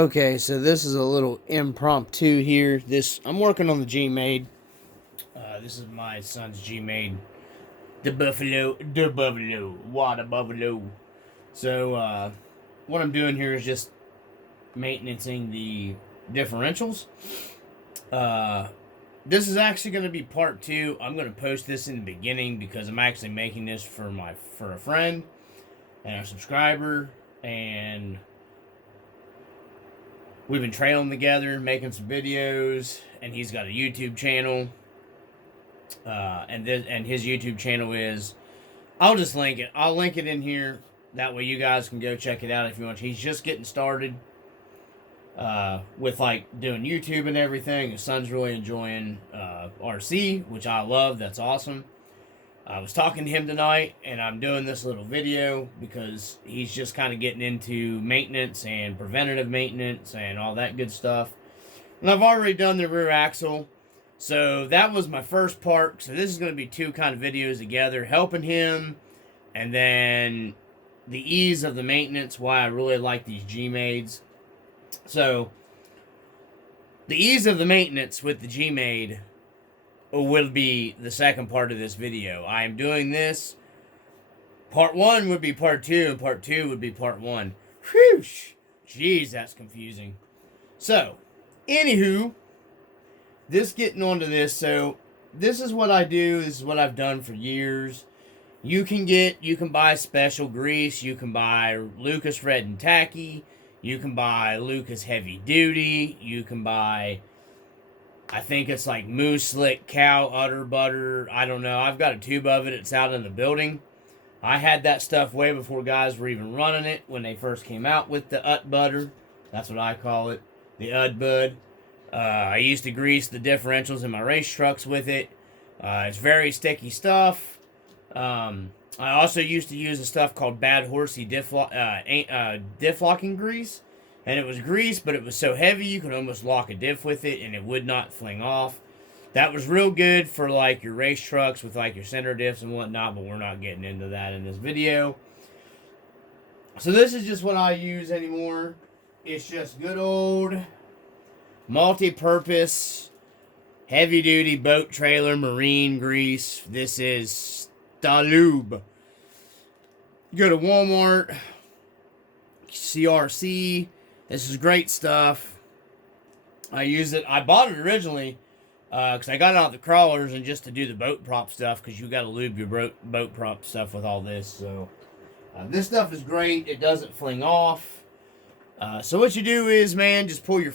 Okay, so this is a little impromptu here. I'm working on the Gmade. This is my son's Gmade, the Buffalo, water Buffalo. So what I'm doing here is just maintaining the differentials. This is actually going to be part two. I'm going to post this in the beginning because I'm actually making this for a friend and a subscriber, and we've been trailing together, making some videos, and he's got a YouTube channel. And his YouTube channel is, I'll just link it. I'll link it in here. That way you guys can go check it out if you want. He's just getting started with like doing YouTube and everything. His son's really enjoying RC, which I love. That's awesome. I was talking to him tonight, and I'm doing this little video because he's just kind of getting into maintenance and preventative maintenance and all that good stuff. And I've already done the rear axle, so that was my first part. So this is going to be two kind of videos together, helping him, and then the ease of the maintenance, why I really like these Gmades. So the ease of the maintenance with the Gmade will be the second part of this video. I am doing this. Part one would be part two, and part two would be part one. Whew! Jeez, that's confusing. So, anywho, getting onto this. So, this is what I do. This is what I've done for years. You can buy special grease. You can buy Lucas Red and Tacky. You can buy Lucas Heavy Duty. You can buy, I think it's like Moose Slick Cow Udder Butter. I don't know. I've got a tube of it. It's out in the building. I had that stuff way before guys were even running it when they first came out with the Ut Butter. That's what I call it. The Ud Bud. I used to grease the differentials in my race trucks with it. It's very sticky stuff. I also used to use a stuff called Bad Horsey diff locking grease. And it was grease, but it was so heavy you could almost lock a diff with it and it would not fling off. That was real good for like your race trucks with like your center diffs and whatnot, but we're not getting into that in this video. So this is just what I use anymore. It's just good old multi-purpose heavy duty boat trailer marine grease. This is Stalube. You go to Walmart, CRC. This is great stuff. I use it. I bought it originally because I got it out the crawlers and just to do the boat prop stuff, because you got to lube your boat prop stuff with all this. So this stuff is great. It doesn't fling off. So what you do is, man, just pull your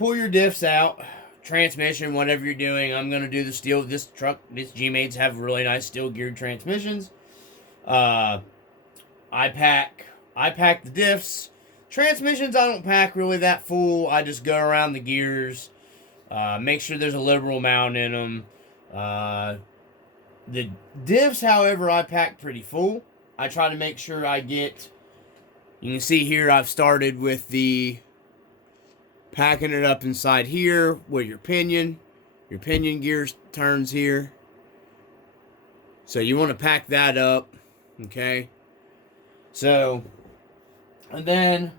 diffs out, transmission, whatever you're doing. I'm going to do the steel. This Gmades have really nice steel geared transmissions. I pack the diffs. Transmissions I don't pack really that full. I just go around the gears. Make sure there's a liberal amount in them. The diffs, however, I pack pretty full. I try to make sure I get... You can see here I've started with the... packing it up inside here where your pinion gear turns here. So you want to pack that up. Okay. So... And then,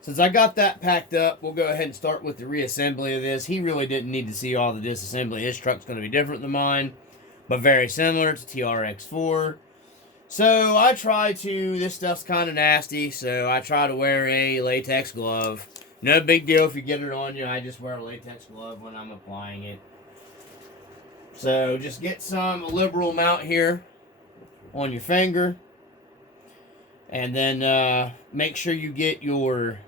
since I got that packed up, we'll go ahead and start with the reassembly of this. He really didn't need to see all the disassembly. His truck's going to be different than mine, but very similar to TRX4. So, this stuff's kind of nasty, so I try to wear a latex glove. No big deal if you get it on you. I just wear a latex glove when I'm applying it. So, just get a liberal amount here on your finger. And then make sure you get your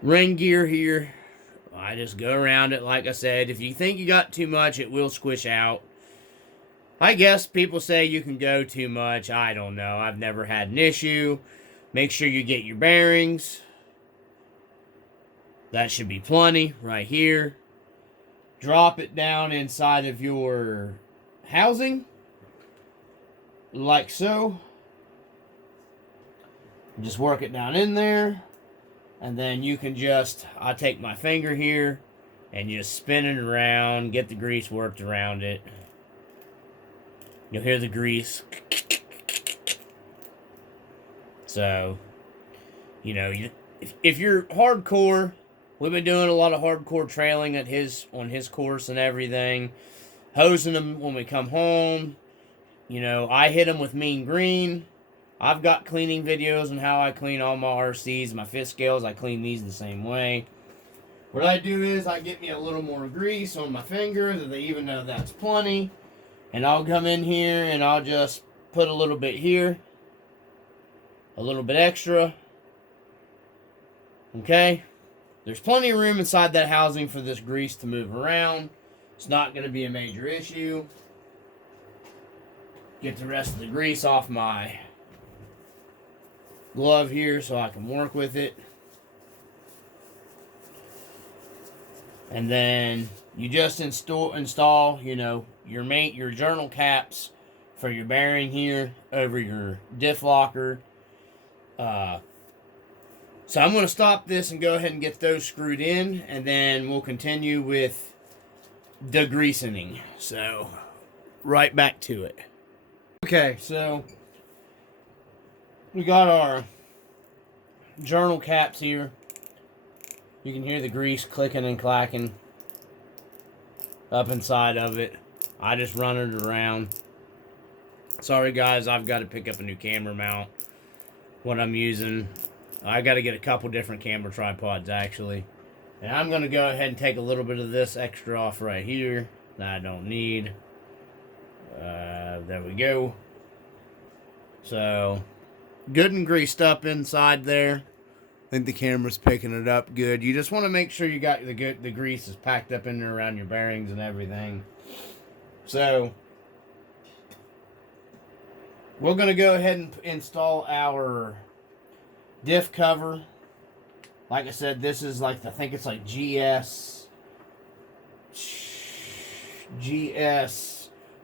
ring gear here. I just go around it like I said. If you think you got too much, it will squish out. I guess people say you can go too much. I don't know. I've never had an issue. Make sure you get your bearings. That should be plenty right here. Drop it down inside of your housing. Like so. Just work it down in there. And then you can I take my finger here and just spin it around, get the grease worked around it. You'll hear the grease. So, You know, if you're hardcore, we've been doing a lot of hardcore trailing at on his course and everything, hosing him when we come home. You know, I hit him with mean green. I've got cleaning videos on how I clean all my RCs, my fish scales. I clean these the same way. What I do is I get me a little more grease on my finger, even though that's plenty. And I'll come in here and I'll just put a little bit here. A little bit extra. Okay? There's plenty of room inside that housing for this grease to move around. It's not going to be a major issue. Get the rest of the grease off my glove here so I can work with it. And then you just install, you know, your journal caps for your bearing here over your diff locker. So I'm going to stop this and go ahead and get those screwed in, and then we'll continue with degreasing. So, right back to it. Okay, so we got our journal caps here. You can hear the grease clicking and clacking up inside of it. I just run it around. Sorry guys, I've got to pick up a new camera mount. What I'm using, I got to get a couple different camera tripods actually. And I'm going to go ahead and take a little bit of this extra off right here that I don't need. There we go. So, good and greased up inside there. I think the camera's picking it up good. You just want to make sure you got the grease is packed up in there around your bearings and everything. So, we're going to go ahead and install our diff cover. Like I said, this is like, I think it's like GS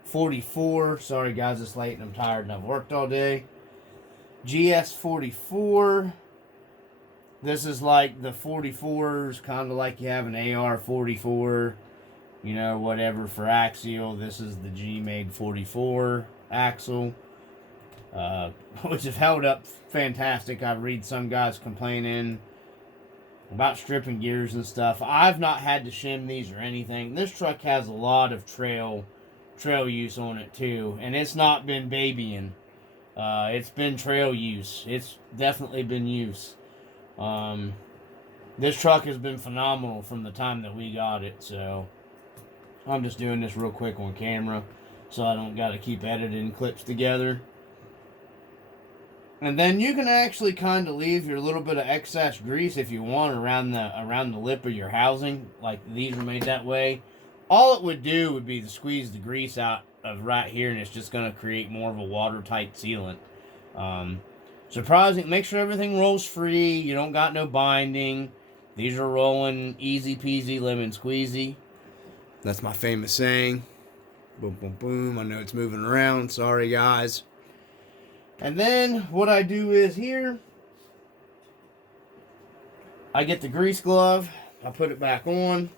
44. Sorry guys, it's late and I'm tired and I've worked all day. GS 44. This is like the 44s, kind of like you have an AR 44, you know, whatever for axial. This is the Gmade 44 axle, which has held up fantastic. I read some guys complaining about stripping gears and stuff. I've not had to shim these or anything. This truck has a lot of trail use on it too, and it's not been babying. It's been trail use. It's definitely been use. This truck has been phenomenal from the time that we got it, so I'm just doing this real quick on camera so I don't got to keep editing clips together. And then you can actually kind of leave your little bit of excess grease if you want around the lip of your housing, like these are made that way. All it would do would be to squeeze the grease out of right here, and it's just going to create more of a watertight sealant. Surprising. Make sure everything rolls free. You don't got no binding. These are rolling easy peasy lemon squeezy. That's my famous saying. Boom, boom, boom. I know it's moving around. Sorry, guys. And then what I do is here, I get the grease glove. I put it back on.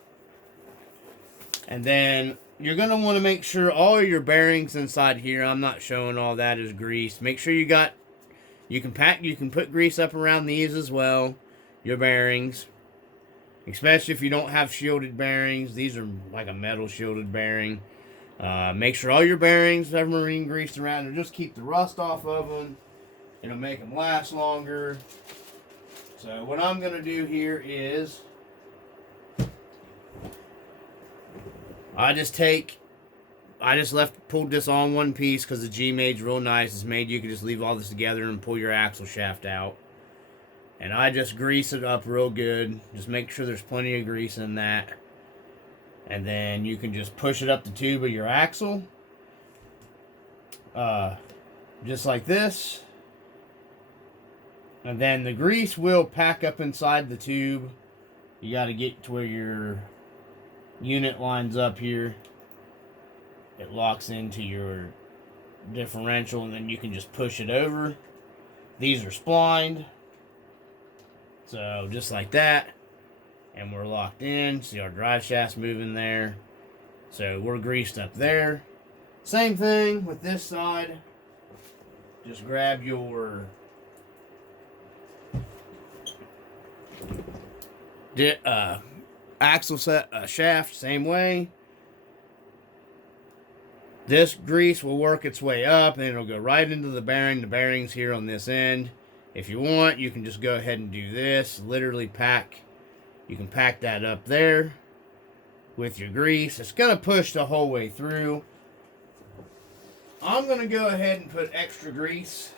And then you're going to want to make sure all of your bearings inside here, I'm not showing all that is grease. Make sure you got, you can put grease up around these as well, your bearings. Especially if you don't have shielded bearings. These are like a metal shielded bearing. Make sure all your bearings have marine grease around them. Just keep the rust off of them. It'll make them last longer. So what I'm going to do here is pulled this on one piece because the Gmade's real nice. It's made you can just leave all this together and pull your axle shaft out. And I just grease it up real good. Just make sure there's plenty of grease in that. And then you can just push it up the tube of your axle. Just like this. And then the grease will pack up inside the tube. You got to get to where your unit lines up here. It locks into your differential, and then you can just push it over. These are splined. So just like that. And we're locked in. See our drive shaft's moving there. So we're greased up there. Same thing with this side. Just grab your Axle set shaft, same way. This grease will work its way up and it'll go right into the bearing. The bearing's here on this end. If you want, you can just go ahead and do this. Literally you can pack that up there with your grease. It's going to push the whole way through. I'm going to go ahead and put extra grease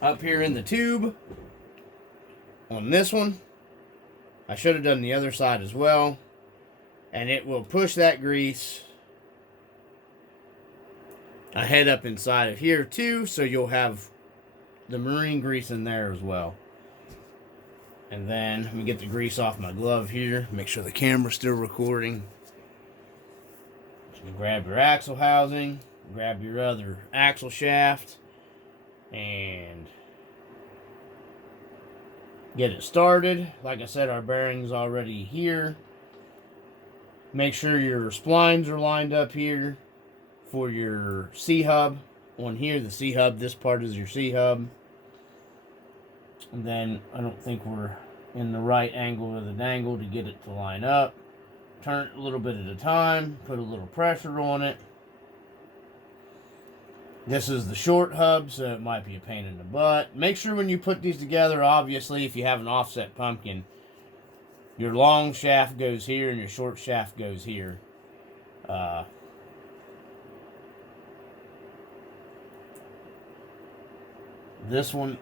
up here in the tube on this one. I should have done the other side as well. And it will push that grease ahead up inside of here too, so you'll have the marine grease in there as well. And then let me get the grease off my glove here. Make sure the camera's still recording. So you grab your axle housing, grab your other axle shaft, and get it started. Like I said, our bearing's already here. Make sure your splines are lined up here for your C-hub. On here, the C-hub, this part is your C-hub. And then I don't think we're in the right angle of the dangle to get it to line up. Turn it a little bit at a time, put a little pressure on it. This is the short hub, so it might be a pain in the butt. Make sure when you put these together, obviously, if you have an offset pumpkin, your long shaft goes here and your short shaft goes here. This one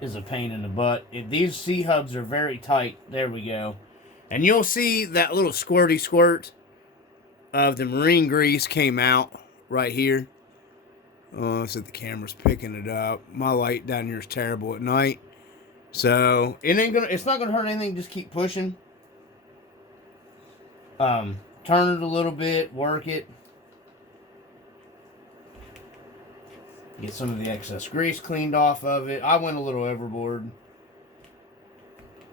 is a pain in the butt. These C-hubs are very tight. There we go. And you'll see that little squirty squirt of the marine grease came out right here. Oh, so the camera's picking it up. My light down here is terrible at night. So it's not gonna hurt anything. Just keep pushing. Turn it a little bit, work it. Get some of the excess grease cleaned off of it. I went a little overboard.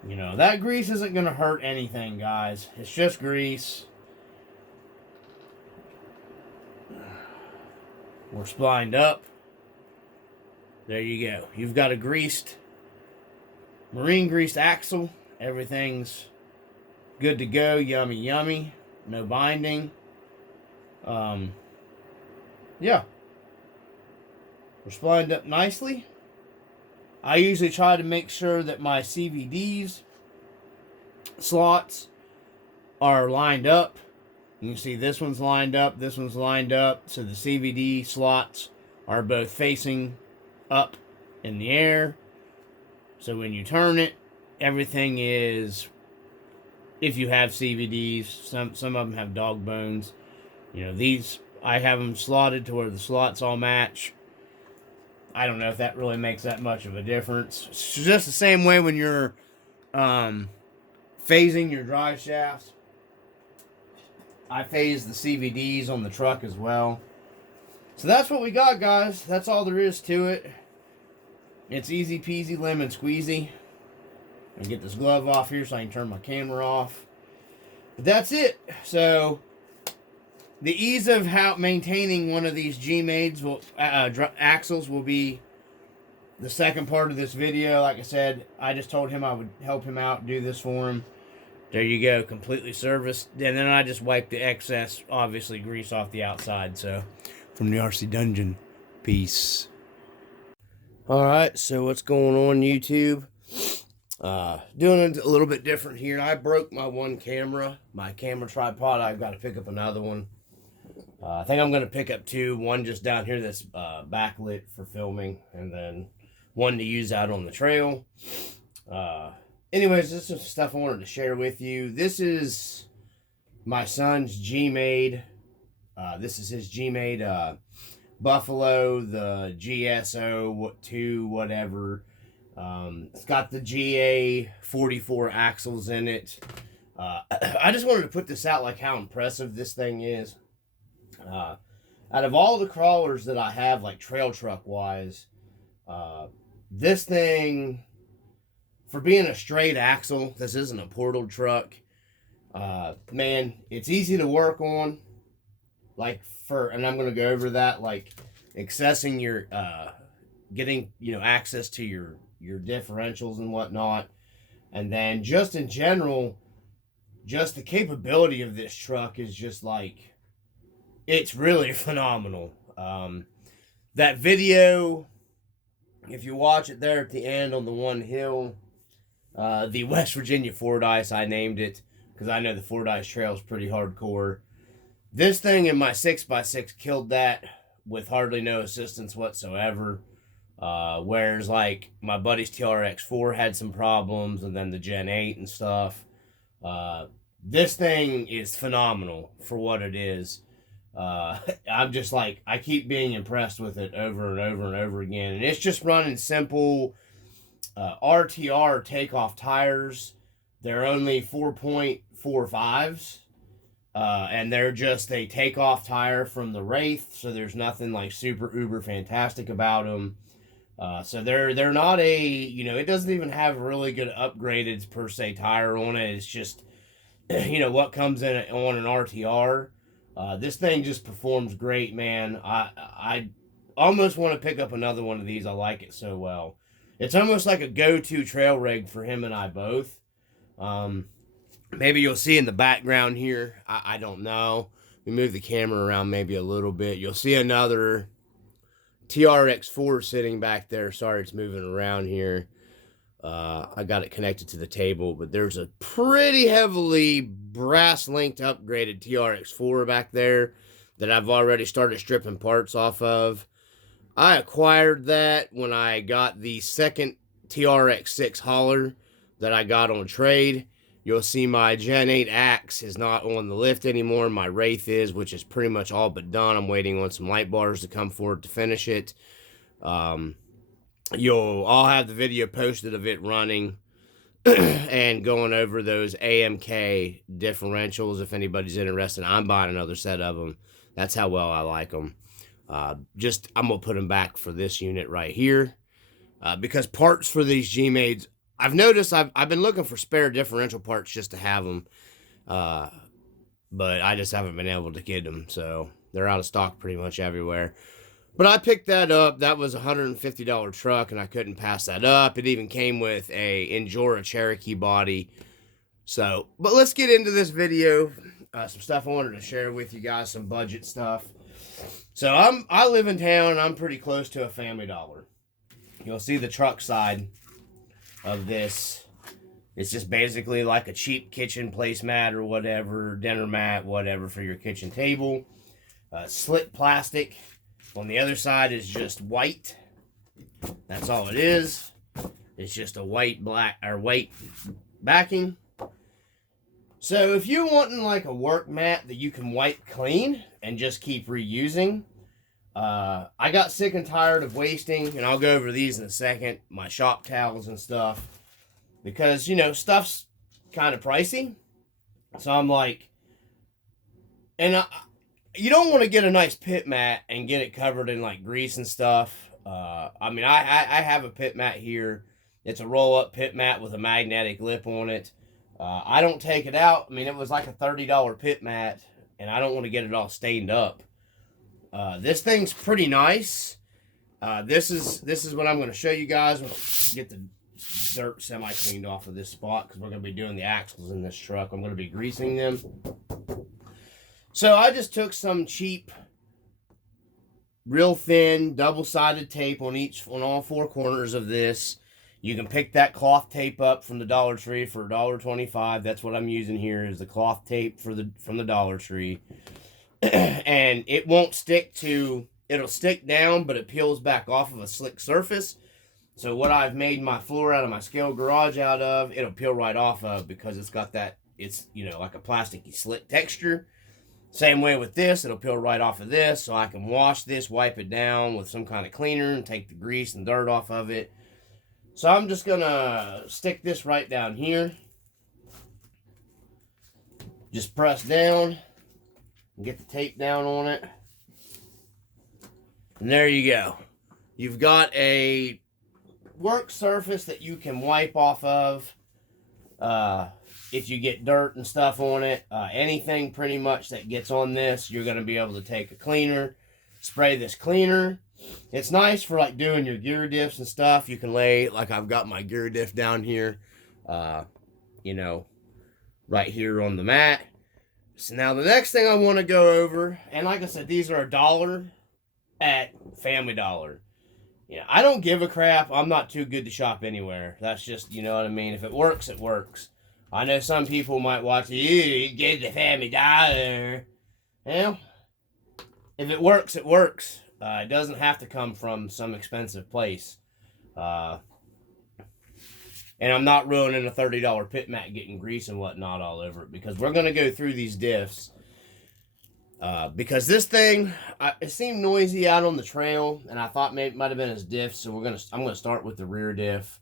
You know, that grease isn't gonna hurt anything, guys. It's just grease. We're splined up. There you go. You've got a marine greased axle. Everything's good to go. Yummy, yummy. No binding. Yeah. We're splined up nicely. I usually try to make sure that my CVDs slots are lined up. You can see this one's lined up, this one's lined up. So the CVD slots are both facing up in the air. So when you turn it, everything is, if you have CVDs, some of them have dog bones. You know, these, I have them slotted to where the slots all match. I don't know if that really makes that much of a difference. It's just the same way when you're phasing your drive shafts. I phase the CVDs on the truck as well. So that's what we got, guys. That's all there is to it. It's easy peasy lemon squeezy. And get this glove off here so I can turn my camera off. But that's it. So the ease of how maintaining one of these Gmades axles will be the second part of this video. Like I said, I just told him I would help him out, do this for him. There you go, completely serviced. And then I just wiped the excess, obviously, grease off the outside. So, from the RC Dungeon, peace. Alright, so what's going on, YouTube? Doing it a little bit different here. I broke my one camera, my camera tripod. I've got to pick up another one. I think I'm going to pick up two. One just down here that's backlit for filming, and then one to use out on the trail. Anyways, this is stuff I wanted to share with you. This is my son's Gmade. This is his Gmade Buffalo, the GSO2 whatever. It's got the GA44 axles in it. I just wanted to put this out, like how impressive this thing is. Out of all the crawlers that I have, like trail truck wise, this thing, for being a straight axle, this isn't a portal truck. Man, it's easy to work on. And I'm going to go over that, like accessing your, getting, access to your your differentials and whatnot. And then just in general, just the capability of this truck is just like, it's really phenomenal. That video, if you watch it there at the end on the one hill, the West Virginia Fordyce, I named it because I know the Fordyce Trail is pretty hardcore. This thing in my 6x6 killed that with hardly no assistance whatsoever. Whereas like my buddy's TRX4 had some problems, and then the Gen 8 and stuff. This thing is phenomenal for what it is. I'm just like, I keep being impressed with it over and over and over again. And it's just running simple RTR takeoff tires. They're only 4.45s. And they're just a takeoff tire from the Wraith. So there's nothing like super uber fantastic about them. So they're not a, you know, it doesn't even have really good upgraded per se tire on it. It's just, you know, what comes in on an RTR. This thing just performs great, man. I almost want to pick up another one of these. I like it so well. It's almost like a go-to trail rig for him and I both. Maybe you'll see in the background here. I don't know. We move the camera around maybe a little bit. You'll see another TRX4 sitting back there. Sorry, it's moving around here. I got it connected to the table, but there's a pretty heavily brass-linked upgraded TRX4 back there that I've already started stripping parts off of. I acquired that when I got the second TRX6 hauler that I got on trade. You'll see my Gen 8 axe is not on the lift anymore. My Wraith is, which is pretty much all but done. I'm waiting on some light bars to come forward to finish it. I'll have the video posted of it running and going over those AMK differentials. If anybody's interested, I'm buying another set of them. That's how well I like them. I'm going to put them back for this unit right here. Because parts for these Gmades, I've noticed I've been looking for spare differential parts just to have them. But I just haven't been able to get them. So they're out of stock pretty much everywhere. But I picked that up. That was a $150 truck, and I couldn't pass that up. It even came with a Endura Cherokee body. So, but let's get into this video. Some stuff I wanted to share with you guys, some budget stuff. So I live in town, and I'm pretty close to a Family Dollar. You'll see the truck side of this. It's just basically like a cheap kitchen placemat or whatever, dinner mat, whatever for your kitchen table. Slick plastic. On the other side is just white. That's all it is. It's just a white backing. So if you're wanting like a work mat that you can wipe clean and just keep reusing, I got sick and tired of wasting, and I'll go over these in a second, my shop towels and stuff, because, you know, stuff's kind of pricey. So I'm like, and you don't want to get a nice pit mat and get it covered in like grease and stuff. I mean, I have a pit mat here. It's a roll-up pit mat with a magnetic lip on it. I don't take it out. I mean, it was like a $30 pit mat, and I don't want to get it all stained up. This thing's pretty nice. This is what I'm going to show you guys. We'll get the dirt semi-cleaned off of this spot because we're going to be doing the axles in this truck. I'm going to be greasing them. So I just took some cheap, real thin, double-sided tape on all four corners of this. You can pick that cloth tape up from the Dollar Tree for $1.25. That's what I'm using here, is the cloth tape from the Dollar Tree. And it won't stick to, it'll stick down, but it peels back off of a slick surface. So what I've made my floor out of my scale garage out of, it'll peel right off of, because it's got that, it's, you know, like a plasticky slick texture. Same way with this, it'll peel right off of this, so I can wash this, wipe it down with some kind of cleaner, and take the grease and dirt off of it. So I'm just going to stick this right down here. Just press down and get the tape down on it. And there you go. You've got a work surface that you can wipe off of if you get dirt and stuff on it. Anything pretty much that gets on this, you're going to be able to take a cleaner, spray this cleaner, It's nice for like doing your gear diffs and stuff. You can lay, like I've got my gear diff down here, you know, right here on the mat. So now the next thing I want to go over, and like I said, these are $1 at Family Dollar. You know, I don't give a crap. I'm not too good to shop anywhere. That's just, you know what I mean? If it works, it works. I know some people might watch, you get the Family Dollar. Well, if it works, it works. It doesn't have to come from some expensive place. And I'm not ruining a $30 pit mat getting grease and whatnot all over it, because we're going to go through these diffs. Because this thing, it seemed noisy out on the trail, and I thought maybe it might have been his diff, so I'm going to start with the rear diff.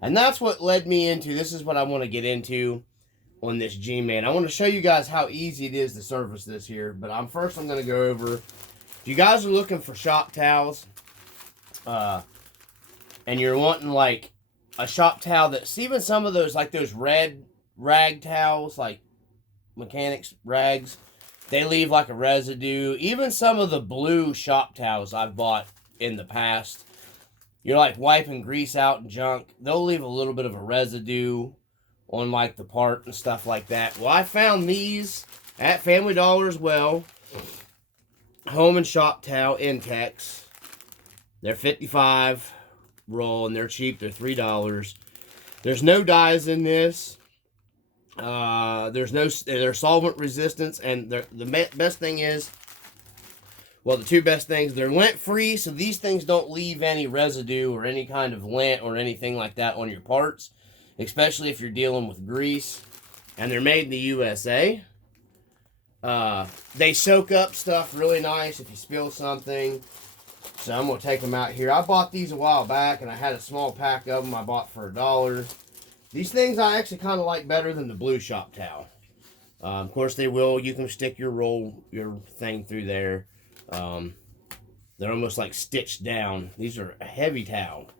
And that's what led me into, this is what I want to get into on this Gmade. I want to show you guys how easy it is to service this here, but I'm going to go over, if you guys are looking for shop towels, and you're wanting like a shop towel that's even some of those, like those red rag towels, like mechanics rags, they leave like a residue. Even some of the blue shop towels I've bought in the past, you're like wiping grease out and junk, they'll leave a little bit of a residue on like the part and stuff like that. Well, I found these at Family Dollar as well. Home and Shop Towel Intex. They're 55 roll and they're cheap. They're $3. There's no dyes in this. They're solvent resistance, and the best thing is, well, the two best things, they're lint free, so these things don't leave any residue or any kind of lint or anything like that on your parts, especially if you're dealing with grease. And they're made in the USA. They soak up stuff really nice if you spill something. So I'm going to take them out here. I bought these a while back, and I had a small pack of them I bought for $1. These things I actually kind of like better than the blue shop towel. Of course, you can stick your thing through there. They're almost like stitched down. These are a heavy towel.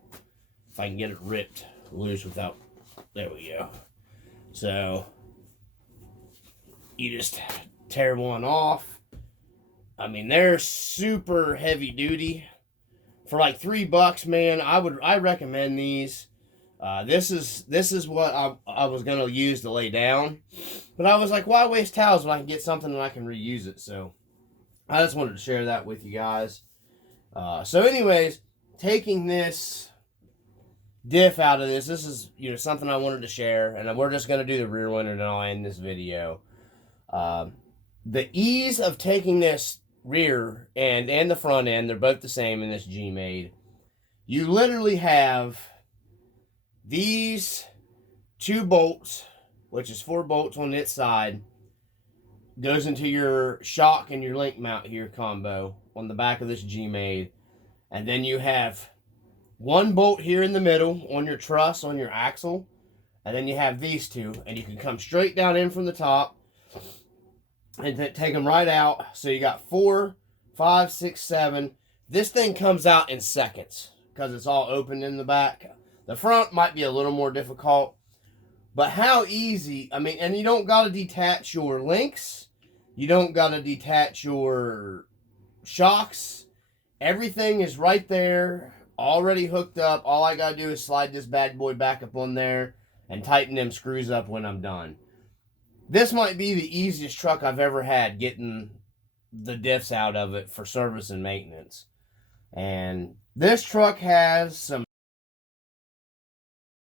If I can get it ripped loose without, there we go. So, you just tear one off. I mean, they're super heavy duty. For like $3, man, I recommend these. This is what I was gonna use to lay down, but I was like, why waste towels when I can get something and I can reuse it? So I just wanted to share that with you guys. So anyways, taking this diff out of this is, you know, something I wanted to share, and we're just gonna do the rear one and I'll end this video. The ease of taking this rear end and the front end, they're both the same in this Gmade. You literally have these 2 bolts, which is 4 bolts on its side, goes into your shock and your link mount here combo on the back of this Gmade. And then you have 1 bolt here in the middle on your truss, on your axle. And then you have these 2, and you can come straight down in from the top and take them right out. So you got 4, 5, 6, 7. This thing comes out in seconds because it's all open in the back. The front might be a little more difficult, but how easy, I mean, and you don't got to detach your links. You don't got to detach your shocks. Everything is right there, already hooked up. All I got to do is slide this bad boy back up on there and tighten them screws up when I'm done. This might be the easiest truck I've ever had getting the diffs out of it for service and maintenance. And this truck has some